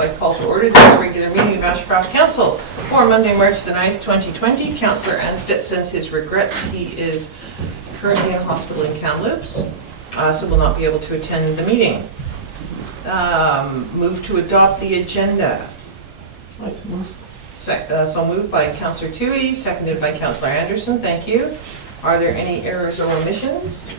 so I call to order this regular meeting of Ashcroft Council for Monday, March the 9th, 2020. Councillor Anstett sends his regrets. He is currently in hospital in Kamloops, so will not be able to attend the meeting. Move to adopt the agenda. So moved by Councillor Toohey, seconded by Councillor Anderson. Thank you. Are there any errors or omissions?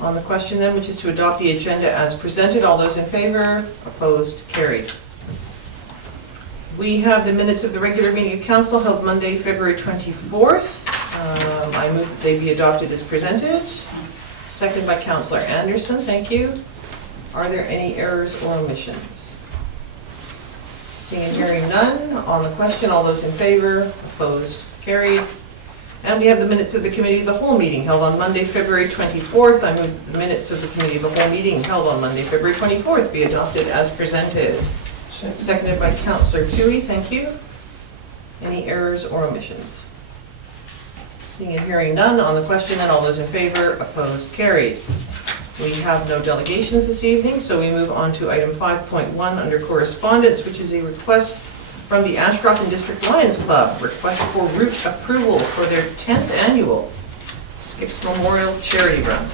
On the question then, which is to adopt the agenda as presented, all those in favor, opposed, carried. We have the minutes of the regular meeting of council held Monday, February 24th. I move that they be adopted as presented. Second by Councillor Anderson, thank you. Are there any errors or omissions? Seeing and hearing none, on the question, all those in favor, opposed, carried. And we have the minutes of the Committee of the Whole meeting held on Monday, February 24th. I move that the minutes of the Committee of the Whole meeting held on Monday, February 24th be adopted as presented. Seconded by Councillor Toohey, thank you. Any errors or omissions? Seeing and hearing none, on the question then, all those in favor, opposed, carried. We have no delegations this evening, so we move on to item 5.1 under correspondence, which is a request from the Ashcroft and District Lions Club, request for route approval for their 10th annual Skips Memorial Charity Run.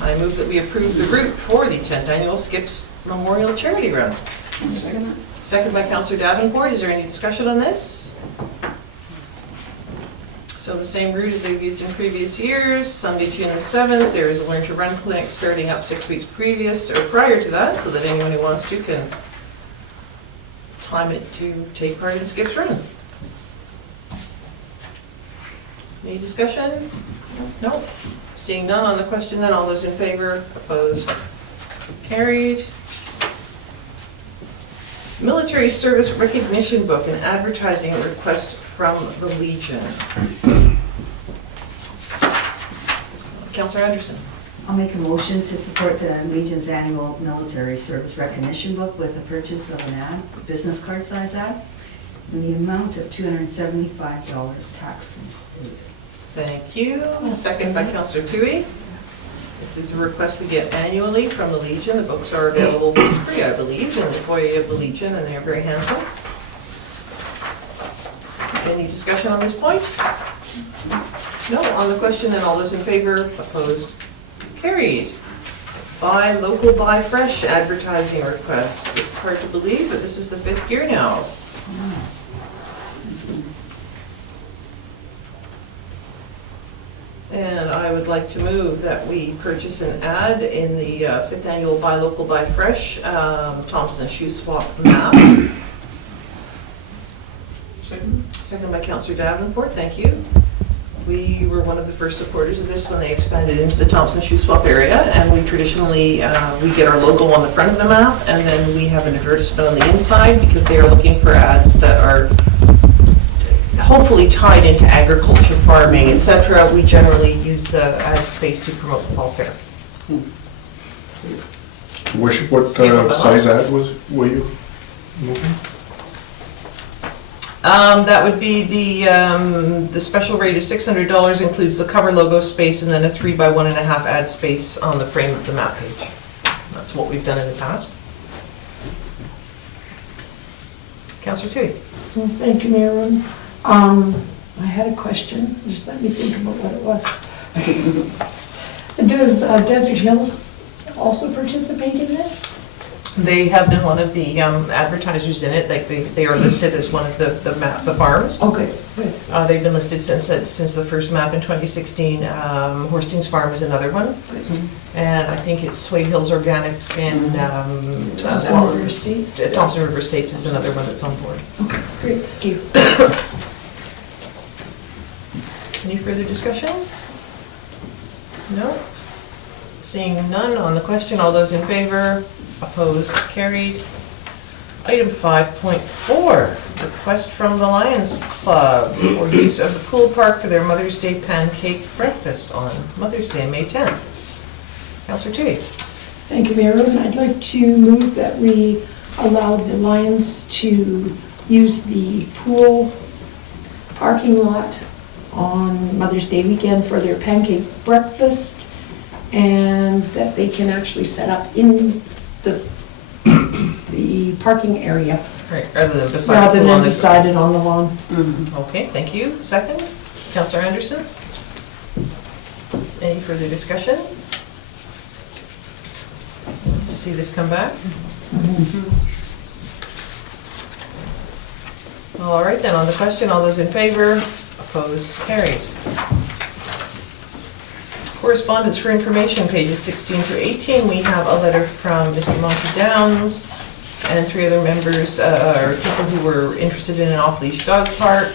I move that we approve the route for the 10th annual Skips Memorial Charity Run. Second by Councillor Davenport. Is there any discussion on this? So the same route as they've used in previous years. Sunday, June the 7th, there is a Learn to Run clinic starting up 6 weeks previous or prior to that, so that anyone who wants to can time it to take part in Skips Run. Any discussion? No? Seeing none on the question then, all those in favor, opposed, carried. Military Service Recognition Book and advertising request from the Legion. Councillor Anderson. I'll make a motion to support the Legion's annual military service recognition book with the purchase of an ad, business card size ad, in the amount of $275, tax included. Thank you. Second by Councillor Toohey. This is a request we get annually from the Legion. The books are available for free, I believe, in the foyer of the Legion, and they're very handsome. Any discussion on this point? No. On the question, then all those in favor, opposed, carried. Buy local, buy fresh advertising request. It's hard to believe, but this is the 5th year now. And I would like to move that we purchase an ad in the 5th annual Buy Local, Buy Fresh Thompson Shoe Swap map. Second by Councillor Davenport, thank you. We were one of the first supporters of this when they expanded into the Thompson Shoe Swap area, and we traditionally, we get our logo on the front of the map, and then we have an advertisement on the inside because they are looking for ads that are hopefully tied into agriculture, farming, etc. We generally use the ad space to promote the fall fair. What size ad were you moving? That would be the special rate of $600 includes the cover logo space and then a 3 by 1.5 ad space on the frame of the map page. That's what we've done in the past. Councillor Toohey. Thank you, Mayor. I had a question. Just let me think about what it was. Does Desert Hills also participate in this? They have been one of the advertisers in it. Like they are listed as one of the farms. Okay, good. They've been listed since the first map in 2016. Horstings Farm is another one, and I think it's Swade Hills Organics in Thompson River Estates. Thompson River Estates is another one that's on board. Okay, great. Thank you. Any further discussion? No? Seeing none on the question, all those in favor, opposed, carried. Item 5.4, request from the Lions Club for use of the pool park for their Mother's Day pancake breakfast on Mother's Day, May 10th. Councillor Toohey. Thank you, Mayor. I'd like to move that we allow the Lions to use the pool parking lot on Mother's Day weekend for their pancake breakfast, and that they can actually set up in the parking area Right, rather than beside rather the than lawn. beside it on the lawn. Okay, thank you. Second, Councillor Anderson? Any further discussion? Wants to see this come back? All right, then, on the question, all those in favor, opposed, carried. Correspondence for information, pages 16 through 18, we have a letter from Mr. Monty Downs and 3 other members, or people who were interested in an off-leash dog park.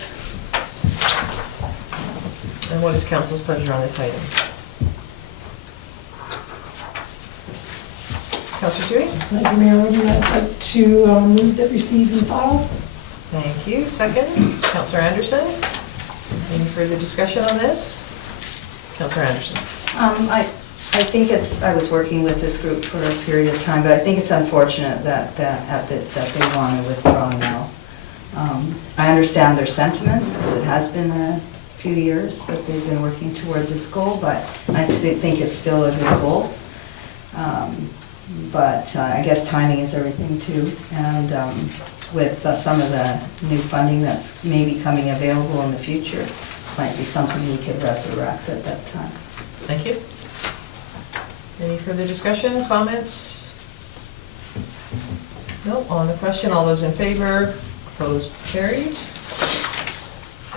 And what is council's pleasure on this item? Councillor Tui? Thank you, Mayor. I'd like to move that receive and file. Thank you. Second, Councillor Anderson. Any further discussion on this? Councillor Anderson. I think I was working with this group for a period of time, but I think it's unfortunate that they want to withdraw now. I understand their sentiments, because it has been a few years that they've been working toward this goal, but I think it's still a good goal. But I guess timing is everything too, and with some of the new funding that's maybe coming available in the future, might be something we could resurrect at that time. Thank you. Any further discussion, comments? No, on the question, all those in favor, opposed, carried.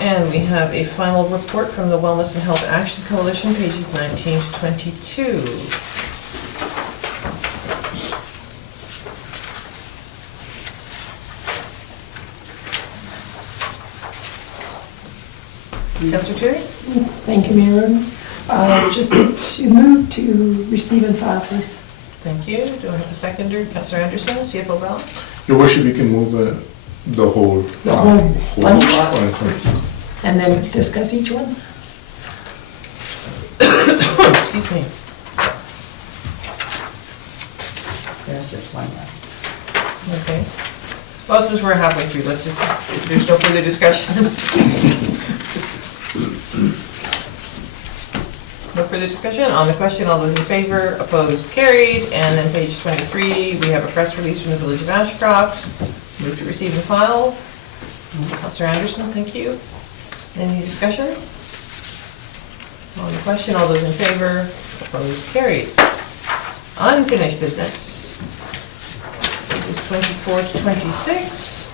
And we have a final report from the Wellness and Health Action Coalition, pages 19 to 22. Councillor Tui? Thank you, Mayor. Just to move to receive and file, please. Thank you. Do I have a seconder? Councillor Anderson, CFO Bell? Your worship, you can move the whole. The whole bunch. one. And then discuss each one. Excuse me. There's just one left. Okay. Well, since we're halfway through, let's just, if there's no further discussion. No further discussion. On the question, all those in favor, opposed, carried. And then page 23, we have a press release from the Village of Ashcroft. Move to receive and file. Councillor Anderson, thank you. Any discussion? On the question, all those in favor, opposed, carried. Unfinished business. Pages 24 to 26.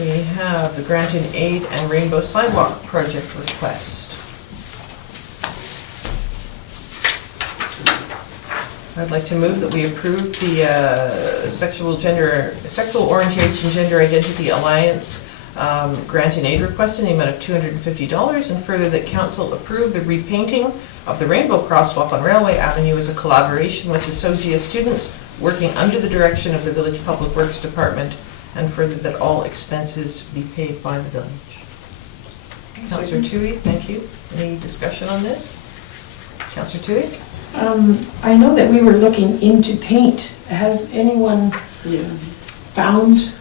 We have the Grant in Aid and Rainbow Sidewalk Project request. I'd like to move that we approve the Sexual Orientation Gender Identity Alliance Grant in Aid request in the amount of $250, and further that council approve the repainting of the Rainbow Crosswalk on Railway Avenue as a collaboration with the SOGIA students working under the direction of the Village Public Works Department, and further that all expenses be paid by the village. Councillor Tui, thank you. Any discussion on this? Councillor Tui? I know that we were looking into paint. Has anyone found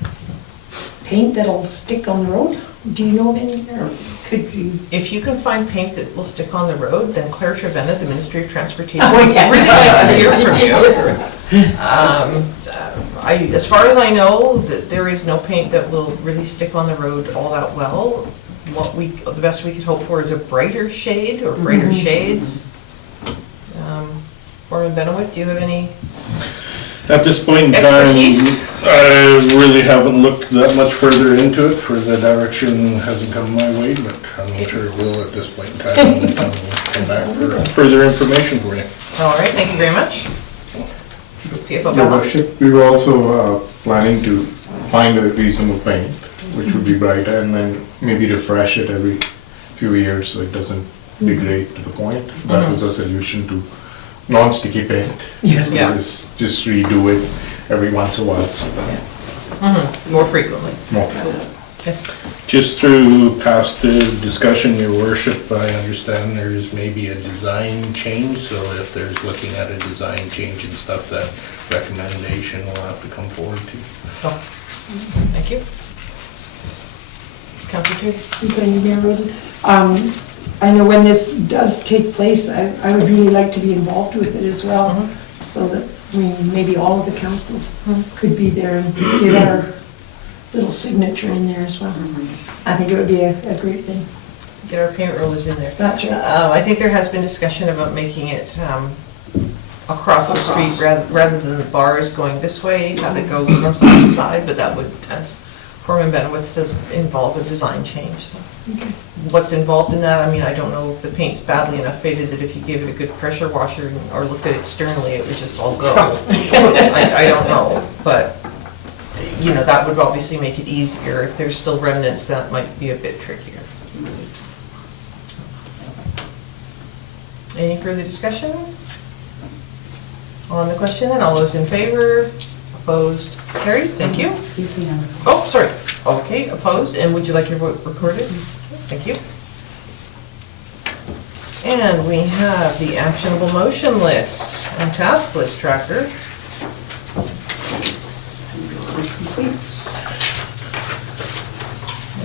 paint that'll stick on the road? Do you know of any, or could you? If you can find paint that will stick on the road, then Claire Trevena, the Ministry of Transportation, Oh, yeah. would really like to hear from you. As far as I know, there is no paint that will really stick on the road all that well. The best we could hope for is a brighter shade or brighter shades. Foreman Benowitz, do you have any At this point in time, expertise? I really haven't looked that much further into it, for the direction hasn't come my way, but I'm not sure it will at this point in time. I'll come back for further information for you. All right, thank you very much. CFO Your Bella? worship, we were also planning to find a reasonable paint, which would be brighter, and then maybe refresh it every few years so it doesn't degrade to the point. That was a solution to non-sticky paint. Yes. So Yeah. just redo it every once in a while. So More frequently. more. Yes. Just through past discussion, your worship, I understand there's maybe a design change, so if there's looking at a design change and stuff, that recommendation will have to come forward to. Oh, thank you. Councillor Terry? Thank you, Mayor Roden. I know when this does take place, I would really like to be involved with it as well, Mhm. so that, I mean, maybe all of the council Mhm. could be there and get our little signature in there as well. I think it would be a great thing. Get our paint rollers in there. That's right. I think there has been discussion about making it across the street rather than the bars going this way, have it go from side to side, but that would, as Foreman Benowitz says, involve a design change. So Okay. what's involved in that, I mean, I don't know if the paint's badly enough faded that if you gave it a good pressure washer or looked at it externally, it would just all go. I don't know, but, you know, that would obviously make it easier. If there's still remnants, that might be a bit trickier. Any further discussion on the question then? All those in favor? Opposed? Carried? Thank you. Excuse me, number. Oh, sorry. Okay, opposed. And would you like your vote recorded? Thank you. And we have the actionable motion list and task list tracker. Complete.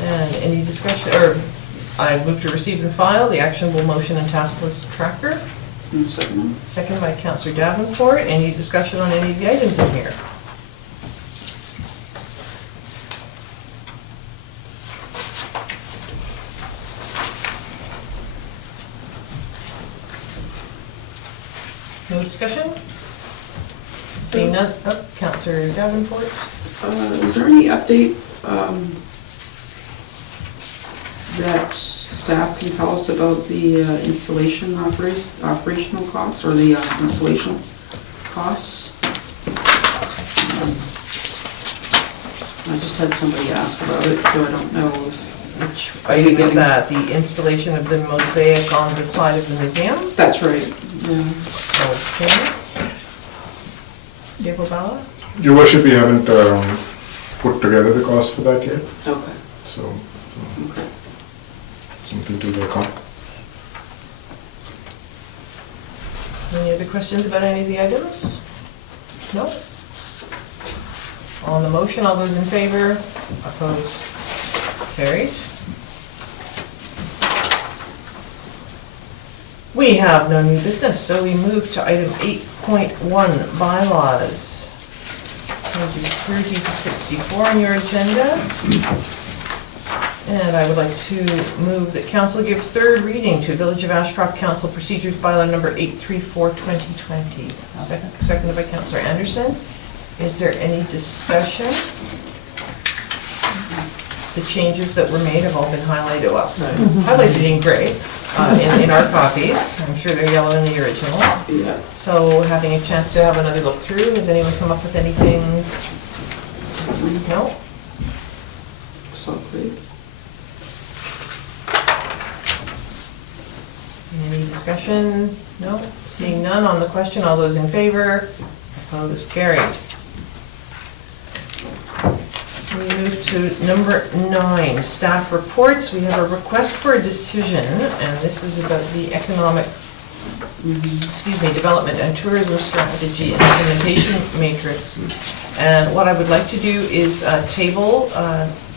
And any discussion, or I move to receive and file the actionable motion and task list tracker. Second. Second by Councillor Davenport. Any discussion on any of the items in here? No discussion? Seeing none, oh, Councillor Davenport. Is there any update that staff can tell us about the installation operational costs or the installation costs? I just had somebody ask about it, so I don't know if, Which item is that? The installation of the mosaic on the side of the museum? that's right, yeah. Okay. Sable Bala? Your worship, we haven't put together the cost for that yet, Okay, so okay. something to look on. Any other questions about any of the items? No? On the motion, all those in favor? Opposed? Carried. We have no new business, so we move to item 8.1, bylaws. Pages 30 to 64 on your agenda. And I would like to move that council give third reading to Village of Ashcroft Council Procedures Bylaw number 834-2020. Seconded by Councillor Anderson. Is there any discussion? The changes that were made have all been highlighted, well, highlighted in gray in our copies. I'm sure they're yellow in the original. Yeah. So having a chance to have another look through, has anyone come up with anything? No? So great. Any discussion? No? Seeing none on the question, all those in favor? Opposed? Carried. We move to number 9, staff reports. We have a request for a decision, and this is about the economic, development and tourism strategy and implementation matrix. And what I would like to do is table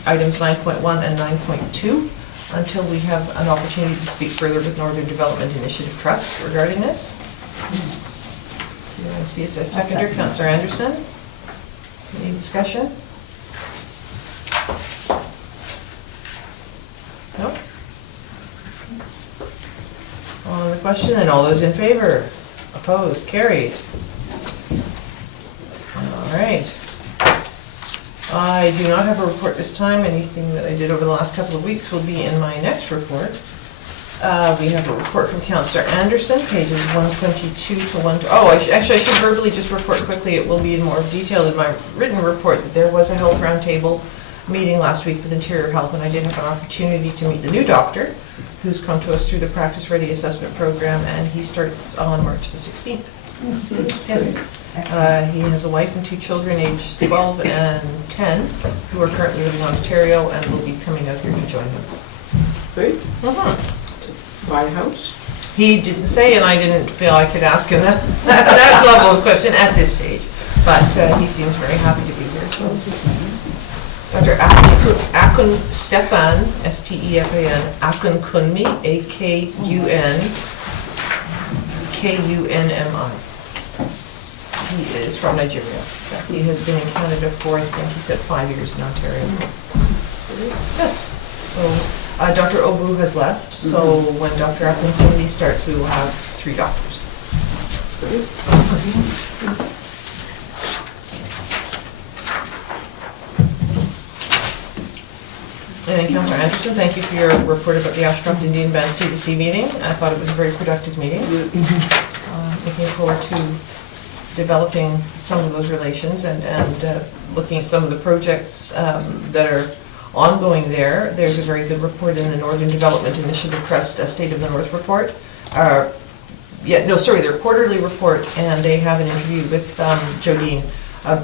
items 9.1 and 9.2 until we have an opportunity to speak further with Northern Development Initiative Trust regarding this. I see a seconder, Councillor Anderson. Any discussion? No? On the question, and all those in favor? Opposed? Carried. All right. I do not have a report this time. Anything that I did over the last couple of weeks will be in my next report. We have a report from Councillor Anderson, pages 122 to 1. Oh, I should verbally just report quickly. It will be in more detail in my written report that there was a health roundtable meeting last week with Interior Health, and I did have an opportunity to meet the new doctor who's come to us through the Practice Ready Assessment Program, and he starts on March the 16th. Yes. He has a wife and 2 children aged 12 and 10 who are currently living in Ontario and will be coming out here to join him. Great. Buy a house? He didn't say, and I didn't feel I could ask him that level of question at this stage, but he seems very happy to be here. So. What was his name? Dr. Akun Stefan, Stefan Akunkunmi, Akunkunmi. He is from Nigeria. He has been in Canada for, I think he said, 5 years in Ontario. Yes. So Dr. Obu has left, so when Dr. Akunkunmi starts, we will have 3 doctors. And then Councillor Anderson, thank you for your report about the Ashcroft Indian Band C2C meeting. I thought it was a very productive meeting. Looking forward to developing some of those relations and looking at some of the projects that are ongoing there. There's a very good report in the Northern Development Initiative Trust State of the North report. Their quarterly report, and they have an interview with Jodine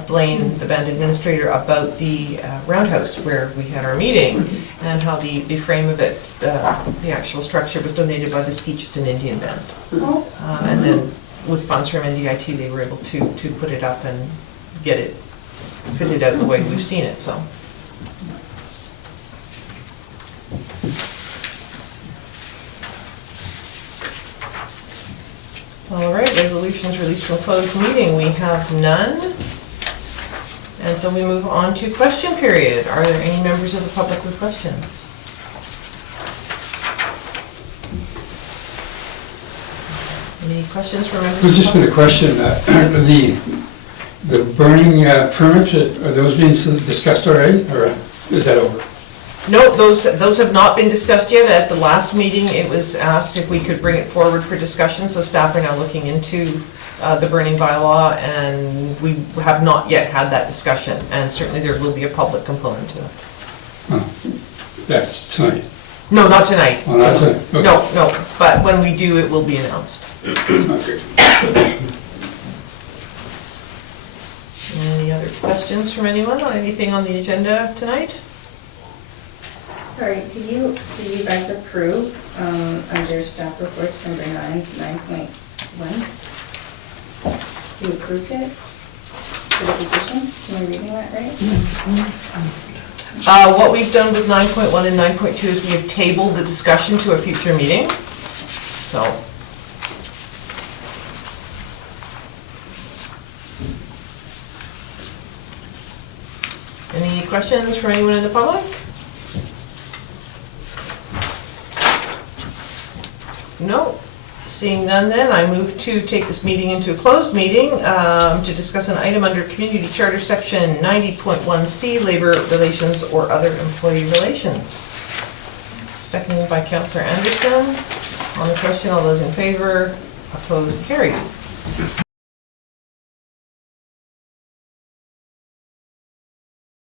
Blaine, the band administrator, about the roundhouse where we had our meeting and how the frame of it, the actual structure, was donated by the Skeecheton Indian Band. And then with funds from NDIT, they were able to put it up and get it fitted out the way we've seen it. So. All right, resolutions released from closed meeting. We have none. And so we move on to question period. Are there any members of the public with questions? Any questions from members of the Just public? been a question, the burning permits, are those being discussed already, or is that over? No, those have not been discussed yet. At the last meeting, it was asked if we could bring it forward for discussion, so staff are now looking into the burning bylaw, and we have not yet had that discussion, and certainly there will be a public component to it. Oh, that's tonight. No, not tonight. Oh, not tonight. Okay. No, but when we do, it will be announced. Okay. Any other questions from anyone on anything on the agenda tonight? Sorry, did you guys approve under staff reports number 9.1? You approved it for the position? Am I reading that right? What we've done with 9.1 and 9.2 is we have tabled the discussion to a future meeting. So. Any questions from anyone in the public? No. Seeing none then, I move to take this meeting into a closed meeting to discuss an item under Community Charter Section 90.1C, Labor Relations or Other Employee Relations. Seconded by Councillor Anderson. On the question, all those in favor, opposed, carried.